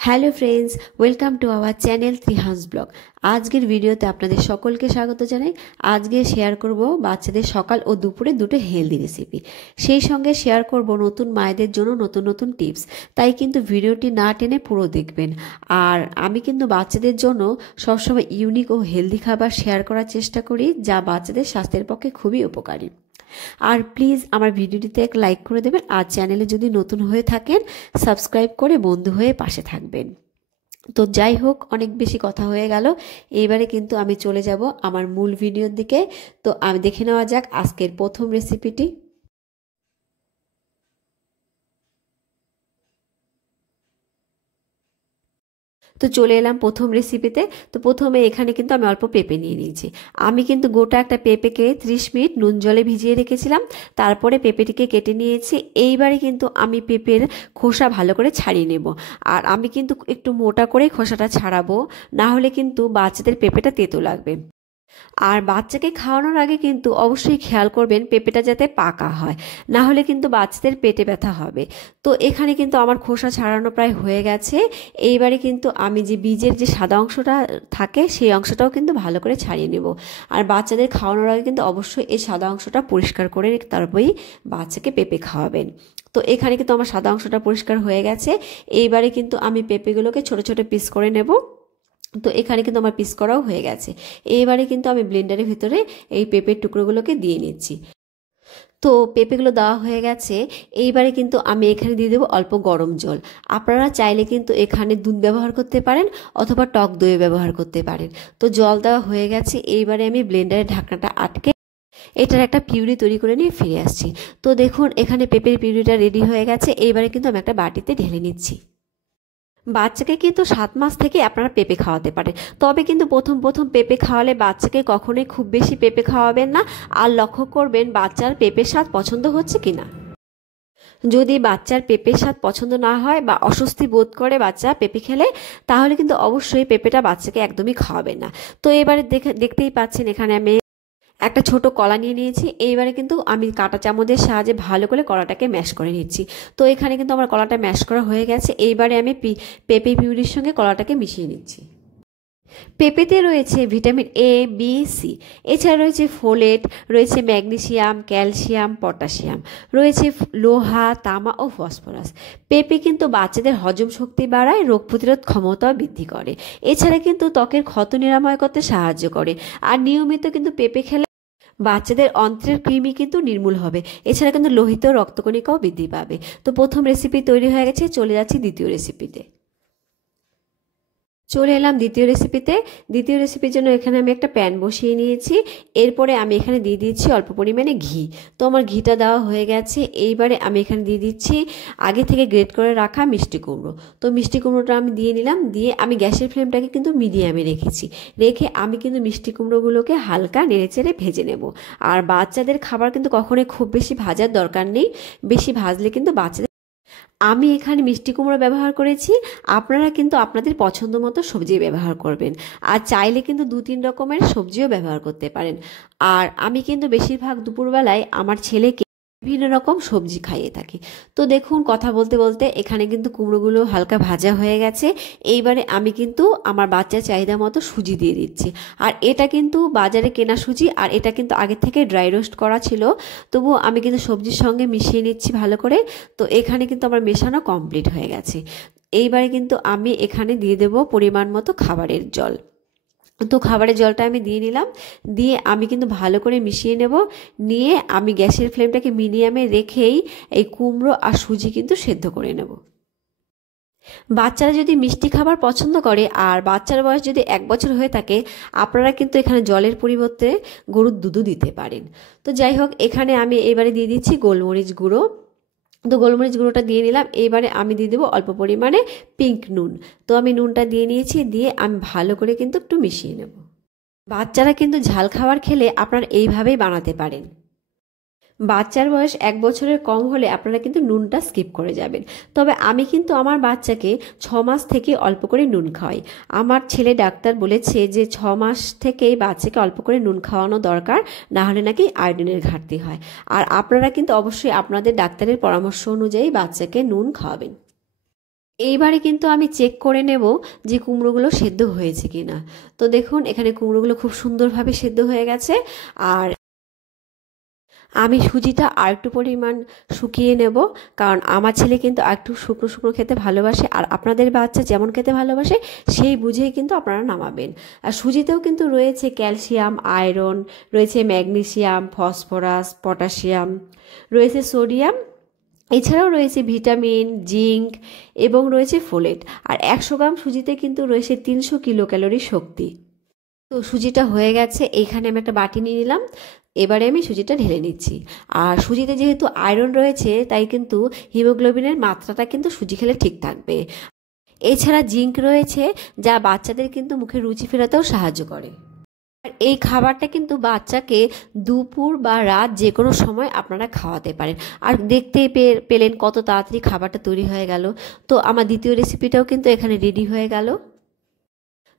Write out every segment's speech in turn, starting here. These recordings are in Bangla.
Hello friends, welcome to our channel ত্রিহান্স ব্লগ। আজকের ভিডিওতে আপনাদের সকলকে স্বাগত জানাই। আজকে শেয়ার করব বাচ্চাদের সকাল ও দুপুরে দুটো হেলদি রেসিপি। সেই সঙ্গে শেয়ার করব নতুন মায়েদের জন্য নতুন নতুন টিপস। তাই কিন্তু ভিডিওটি না টেনে পুরো দেখবেন। আর আমি কিন্তু বাচ্চাদের জন্য সবসময় ইউনিক ও হেলদি খাবার শেয়ার করার চেষ্টা করি, যা বাচ্চাদের স্বাস্থ্যের পক্ষে খুবই উপকারী। আর প্লিজ আমার ভিডিওটিতে এক লাইক করে দেবেন, আর চ্যানেলে যদি নতুন হয়ে থাকেন সাবস্ক্রাইব করে বন্ধু হয়ে পাশে থাকবেন। তো যাই হোক, অনেক বেশি কথা হয়ে গেল। এইবারে কিন্তু আমি চলে যাব আমার মূল ভিডিওর দিকে। তো আমি দেখে নেওয়া যাক আজকের প্রথম রেসিপিটি। তো চলে এলাম প্রথম রেসিপিতে। তো প্রথমে এখানে কিন্তু আমি অল্প পেঁপে নিয়ে নিয়েছি। আমি কিন্তু গোটা একটা পেঁপেকে 30 মিনিট নুন জলে ভিজিয়ে রেখেছিলাম, তারপরে পেঁপেটিকে কেটে নিয়েছি। এইবারে কিন্তু আমি পেঁপের খোসা ভালো করে ছাড়িয়ে নেব। আর আমি কিন্তু একটু মোটা করে খোসাটা ছাড়াবো, না হলে কিন্তু বাচ্চাদের পেঁপেটা তেতো লাগবে। আর বাচ্চাকে খাওয়ানোর আগে কিন্তু অবশ্যই খেয়াল করবেন পেঁপেটা যাতে পাকা হয়, না হলে কিন্তু বাচ্চাদের পেটে ব্যথা হবে। তো এখানে কিন্তু আমার খোসা ছাড়ানো প্রায় হয়ে গেছে। এইবারে কিন্তু আমি যে বীজের যে সাদা অংশটা থাকে সেই অংশটাও কিন্তু ভালো করে ছাড়িয়ে নেব। আর বাচ্চাদের খাওয়ানোর আগে কিন্তু অবশ্যই এই সাদা অংশটা পরিষ্কার করে তারপরেই বাচ্চাকে পেঁপে খাওয়াবেন। তো এখানে কিন্তু আমার সাদা অংশটা পরিষ্কার হয়ে গেছে। এইবারে কিন্তু আমি পেঁপেগুলোকে ছোট ছোট পিস করে নেব। তো এখানে কিন্তু আমার পিস করাও হয়ে গেছে। এবারে কিন্তু আমি ব্লেন্ডারের ভিতরে এই পেঁপের টুকরোগুলোকে দিয়ে নিচ্ছি। তো পেঁপেগুলো দেওয়া হয়ে গেছে। এইবারে কিন্তু আমি এখানে দিয়ে দেবো অল্প গরম জল। আপনারা চাইলে কিন্তু এখানে দুধ ব্যবহার করতে পারেন অথবা টক দই ব্যবহার করতে পারেন। তো জল দেওয়া হয়ে গেছে। এইবারে আমি ব্লেন্ডারের ঢাকনাটা আটকে এটার একটা পিউরি তৈরি করে নিয়ে ফিরে আসছি। তো দেখুন এখানে পেঁপের পিউরিটা রেডি হয়ে গেছে। এইবারে কিন্তু আমি একটা বাটিতে ঢেলে নিচ্ছি। বাচ্চাকে কিন্তু 7 মাস থেকে আপনারা পেঁপে খাওয়াতে পারেন, তবে কিন্তু প্রথম প্রথম পেঁপে খাওয়ালে বাচ্চাকে কখনোই খুব বেশি পেঁপে খাওয়াবেন না। আর লক্ষ্য করবেন বাচ্চার পেঁপের স্বাদ পছন্দ হচ্ছে কিনা। যদি বাচ্চার পেঁপের স্বাদ পছন্দ না হয় বা অস্বস্তি বোধ করে বাচ্চা পেঁপে খেলে, তাহলে কিন্তু অবশ্যই পেঁপেটা বাচ্চাকে একদমই খাওয়াবেন না। তো এবারে দেখতেই পাচ্ছেন এখানে আমি একটা ছোট কলা নিয়ে নিয়েছি। এইবারে কিন্তু আমি কাঁটা চামচের সাহায্যে ভালো করে কলাটাকে ম্যাশ করে নিচ্ছি। তো এখানে কিন্তু আমার কলাটা ম্যাশ করা হয়ে গেছে। এইবারে আমি পেঁপে পিউরির সঙ্গে কলাটাকে মিশিয়ে নিচ্ছি। পেঁপেতে রয়েছে ভিটামিন এ, বি, সি, এছাড়া রয়েছে ফোলেট, রয়েছে ম্যাগনেসিয়াম, ক্যালসিয়াম, পটাশিয়াম, রয়েছে লোহা, তামা ও ফসফরাস। পেঁপে কিন্তু বাচ্চাদের হজম শক্তি বাড়ায়, রোগ প্রতিরোধ ক্ষমতাও বৃদ্ধি করে। এছাড়া কিন্তু ত্বকের ক্ষত নিরাময় করতে সাহায্য করে। আর নিয়মিত কিন্তু পেঁপে খেলে বাচ্চাদের অন্ত্রের কৃমি কিন্তু নির্মূল হবে। এছাড়া কিন্তু লোহিত রক্তকণিকাও বৃদ্ধি পাবে। তো প্রথম রেসিপি তৈরি হয়ে গেছে, চলে যাচ্ছি দ্বিতীয় রেসিপিতে। চলে এলাম দ্বিতীয় রেসিপিতে। দ্বিতীয় রেসিপির জন্য এখানে আমি একটা প্যান বসিয়ে নিয়েছি। এরপরে আমি এখানে দিয়ে দিচ্ছি অল্প পরিমাণে ঘি। তো আমার ঘিটা দেওয়া হয়ে গেছে। এইবারে আমি এখানে দিয়ে দিচ্ছি আগে থেকে গ্রেট করে রাখা মিষ্টি কুমড়ো। তো মিষ্টি কুমড়োটা আমি দিয়ে নিলাম। দিয়ে আমি গ্যাসের ফ্লেমটাকে কিন্তু মিডিয়ামে রেখেছি। রেখে আমি কিন্তু মিষ্টি কুমড়োগুলোকে হালকা নেড়েচেড়ে ভেজে নেব। আর বাচ্চাদের খাবার কিন্তু কখনোই খুব বেশি ভাজার দরকার নেই। বেশি ভাজলে কিন্তু বাচ্চাদের আমি এখানে মিষ্টি কুমড়ো ব্যবহার করেছি। আপনারা কিন্তু আপনাদের পছন্দ মতো সবজি ব্যবহার করবেন। আর চাইলে কিন্তু 2-3 রকমের সবজিও ব্যবহার করতে পারেন। আর আমি কিন্তু বেশিরভাগ দুপুরবেলায় আমার ছেলেকে বিভিন্ন রকম সবজি খাইয়ে থাকি। তো দেখুন কথা বলতে বলতে এখানে কিন্তু কুমড়োগুলো হালকা ভাজা হয়ে গেছে। এইবারে আমি কিন্তু আমার বাচ্চার চাহিদা মতো সুজি দিয়ে দিচ্ছি। আর এটা কিন্তু বাজারে কেনা সুজি, আর এটা কিন্তু আগে থেকে ড্রাই রোস্ট করা ছিল। তবুও আমি কিন্তু সবজির সঙ্গে মিশিয়ে নিচ্ছি ভালো করে। তো এখানে কিন্তু আমার মেশানো কমপ্লিট হয়ে গেছে। এইবারে কিন্তু আমি এখানে দিয়ে দেব পরিমাণ মতো খাবারের জল। তো খাবারের জলটা আমি দিয়ে নিলাম। দিয়ে আমি কিন্তু ভালো করে মিশিয়ে নেব। নিয়ে আমি গ্যাসের ফ্লেমটাকে মিডিয়ামে রেখেই এই কুমড়ো আর সুজি কিন্তু সেদ্ধ করে নেব। বাচ্চারা যদি মিষ্টি খাবার পছন্দ করে আর বাচ্চার বয়স যদি 1 বছর হয়ে থাকে, আপনারা কিন্তু এখানে জলের পরিবর্তে গরুর দুধও দিতে পারেন। তো যাই হোক, এখানে আমি এবারে দিয়ে দিচ্ছি গোলমরিচ গুঁড়ো। তো গোলমরিচ গুঁড়োটা দিয়ে নিলাম। এবারে আমি দিয়ে দেবো অল্প পরিমাণে পিঙ্ক নুন। তো আমি নুনটা দিয়ে নিয়েছি। দিয়ে আমি ভালো করে কিন্তু একটু মিশিয়ে নেব। বাচ্চারা কিন্তু ঝাল খাবার খেলে আপনারা এইভাবেই বানাতে পারেন। বাচ্চার বয়স 1 বছরের কম হলে আপনারা কিন্তু নুনটা স্কিপ করে যাবেন। তবে আমি কিন্তু আমার বাচ্চাকে 6 মাস থেকে অল্প করে নুন খাওয়াই। আমার ছেলে ডাক্তার বলেছে যে 6 মাস থেকেই বাচ্চাকে অল্প করে নুন খাওয়ানো দরকার, না হলে নাকি আয়োডিনের ঘাটতি হয়। আর আপনারা কিন্তু অবশ্যই আপনাদের ডাক্তারের পরামর্শ অনুযায়ী বাচ্চাকে নুন খাওয়াবেন। এইবারে কিন্তু আমি চেক করে নেব যে কুমড়োগুলো সেদ্ধ হয়েছে কিনা। তো দেখুন এখানে কুমড়োগুলো খুব সুন্দরভাবে সেদ্ধ হয়ে গেছে। আর আমি সুজিটা আর একটু পরিমাণ শুকিয়ে নেব, কারণ আমার ছেলে কিন্তু একটু শুকনো শুকনো খেতে ভালোবাসে, আর আপনাদের বাচ্চা যেমন খেতে ভালোবাসে সেই বুঝেই কিন্তু আপনারা নামাবেন। আর সুজিতেও কিন্তু রয়েছে ক্যালসিয়াম, আয়রন, রয়েছে ম্যাগনেসিয়াম, ফসফরাস, পটাশিয়াম, রয়েছে সোডিয়াম, এছাড়াও রয়েছে ভিটামিন, জিঙ্ক এবং রয়েছে ফোলেট। আর 100 গ্রাম সুজিতে কিন্তু রয়েছে 300 কিলো ক্যালোরি শক্তি। তো সুজিটা হয়ে গেছে, এইখানে আমি একটা বাটি নিয়ে নিলাম। এবারে আমি সুজিটা ঢেলে নিচ্ছি। আর সুজিতে যেহেতু আয়রন রয়েছে তাই কিন্তু হিমোগ্লোবিনের মাত্রাটা কিন্তু সুজি খেলে ঠিক থাকবে। এছাড়া জিঙ্ক রয়েছে, যা বাচ্চাদের কিন্তু মুখে রুচি ফেরাতেও সাহায্য করে। আর এই খাবারটা কিন্তু বাচ্চাকে দুপুর বা রাত যে কোনো সময় আপনারা খাওয়াতে পারেন। আর দেখতেই পেলেন কত তাড়াতাড়ি খাবারটা তৈরি হয়ে গেল। তো আমার দ্বিতীয় রেসিপিটাও কিন্তু এখানে রেডি হয়ে গেল।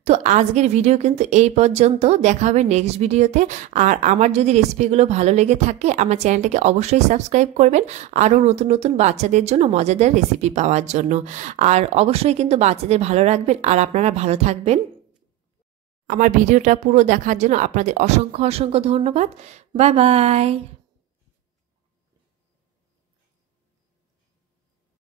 তো আজকের ভিডিও কিন্তু এই পর্যন্ত, দেখা হবে নেক্সট ভিডিওতে। আর আমার যদি রেসিপিগুলো ভালো লেগে থাকে আমার চ্যানেলটাকে অবশ্যই সাবস্ক্রাইব করবেন, আরও নতুন নতুন বাচ্চাদের জন্য মজাদার রেসিপি পাওয়ার জন্য। আর অবশ্যই কিন্তু বাচ্চাদের ভালো রাখবেন আর আপনারা ভালো থাকবেন। আমার ভিডিওটা পুরো দেখার জন্য আপনাদের অসংখ্য অসংখ্য ধন্যবাদ। Bye bye.